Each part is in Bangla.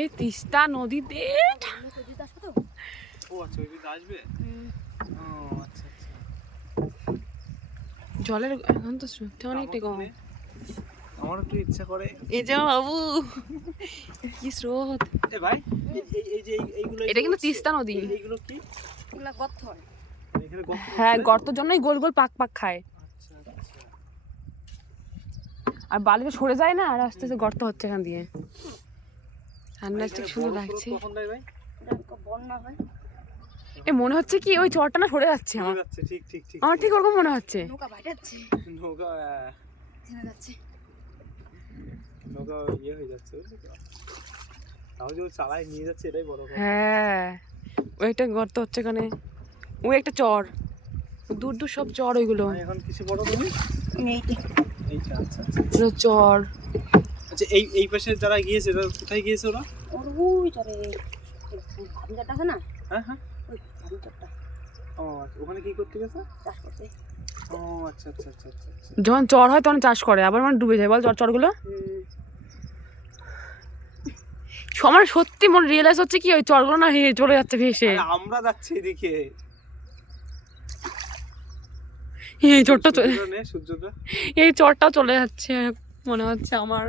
এই তিস্তা নদীতে ও আচ্ছা ওই দিকে আসবে। ও আচ্ছা আচ্ছা। জলের এখন তো সত্যি অনেকটা কম। আমার একটু ইচ্ছা করে এই যে বাবু কি স্রোত। এ ভাই এই যে এইগুলো এটা কিন্তু তিস্তা নদী। এইগুলো কি? এগুলা গর্ত হয়। এখানে গর্ত। হ্যাঁ গর্তের জন্যই গোল গোল পাক পাক খায়। আচ্ছা আচ্ছা। আর বালিটা সরে যায় না আর আস্তে আস্তে গর্ত হচ্ছে এখান দিয়ে। আন্দাজটা সুন্দর লাগছে। কখন দেয় ভাই? বন্যা হয়। এ মনে হচ্ছে কি ওই চরটা না সরে যাচ্ছে আমার। যাচ্ছে ঠিক ঠিক ঠিক। আমার ঠিক ওরকম মনে হচ্ছে। নৌকা বাইটাচ্ছে। নৌকা থেমে যাচ্ছে। নৌকা ইয়ে হয়ে যাচ্ছে বুঝলি তো। তাও যে ও চালায় নিয়ে যাচ্ছে এটাই বড় কথা। হ্যাঁ ওই একটা গর্ত হচ্ছে এখানে। ওই একটা চর, দূর দূর সব চর ওইগুলো। এখন কিসে বড় তুমি? এইটা আচ্ছা আচ্ছা। পুরো চর। আচ্ছা এই পাশে যারা গিয়েছে তারা কোথায় গিয়েছে ওরা? ওই চরে ভাবিজাটা আছে না? হ্যাঁ হ্যাঁ। ওই ভাবিজাটা ও আচ্ছা ওখানে কি করতে গেছে? চাষ করতে। ও আচ্ছা আচ্ছা আচ্ছা আচ্ছা আচ্ছা। যখন চর হয় তখন চাষ করে, আবার মানে ডুবে যায় বল চরগুলো। আমার সত্যি মনে রিয়েলাইজ হচ্ছে কি ওই চরগুলো না চলে যাচ্ছে ভেসে। আমরা যাচ্ছি এদিকে। এই চরটা সূর্যটা এই চরটাও চলে যাচ্ছে মনে হচ্ছে আমার।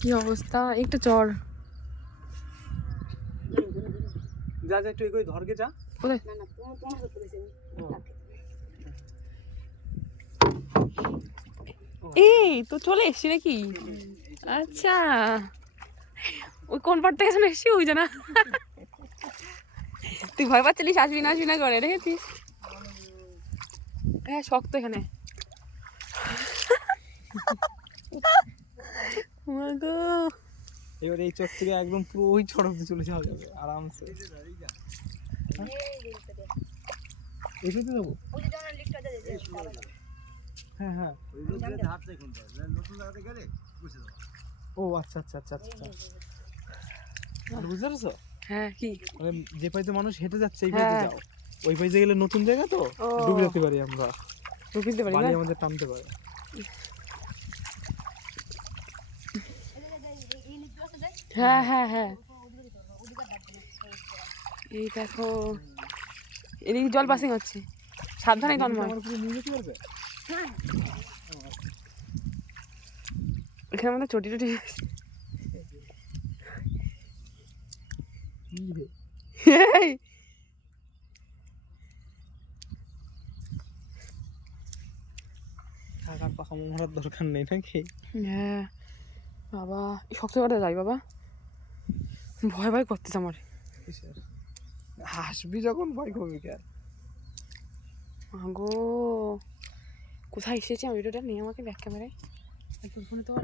কি অবস্থা, একটা চর। যা যা একটু এগোই ধরকে যা। কোথায়? না না তোমার করেছে। এই তো চলে এসছি নাকি? আচ্ছা ওই কোন পার থেকে এসছি ওই জানা। তুই ভয় পাচ্ছিলিস আসবি না করে রেখেছিস। হ্যাঁ শক্ত এখানে। এবার এই চর থেকে একদম পুরো ওই চর অব্দি চলে যাওয়া যাবে আরামসে। এটাতে যাবো? হ্যাঁ হ্যাঁ। ও আচ্ছা আচ্ছা আচ্ছা আচ্ছা। আর বুঝতে পারছো? হ্যাঁ কি মানে যে পাইতে মানুষ হেঁটে যাচ্ছে এই পাইতে যাও। ওই পাইতে গেলে নতুন জায়গা তো ডুবে যেতে পারি আমরা। ঢুকিতে পারি বালি না? আমাদের টানতে পারে। হ্যাঁ হ্যাঁ হ্যাঁ এই দেখো এদিকে জল পাসিং হচ্ছে, সাবধানে তন্ময়। এখানে আমাদের চটি টটি থাকার পাখা মারার দরকার নেই নাকি? হ্যাঁ বাবা শক্ত করে যাই বাবা, ভয় ভয় করতেছে আমার। হাসবি যখন ভয় করবি কে? আগো কোথায় এসেছি আমি, ভিডিওটা নিয়ে আমাকে ব্যাক ক্যামেরায় ফোনে তো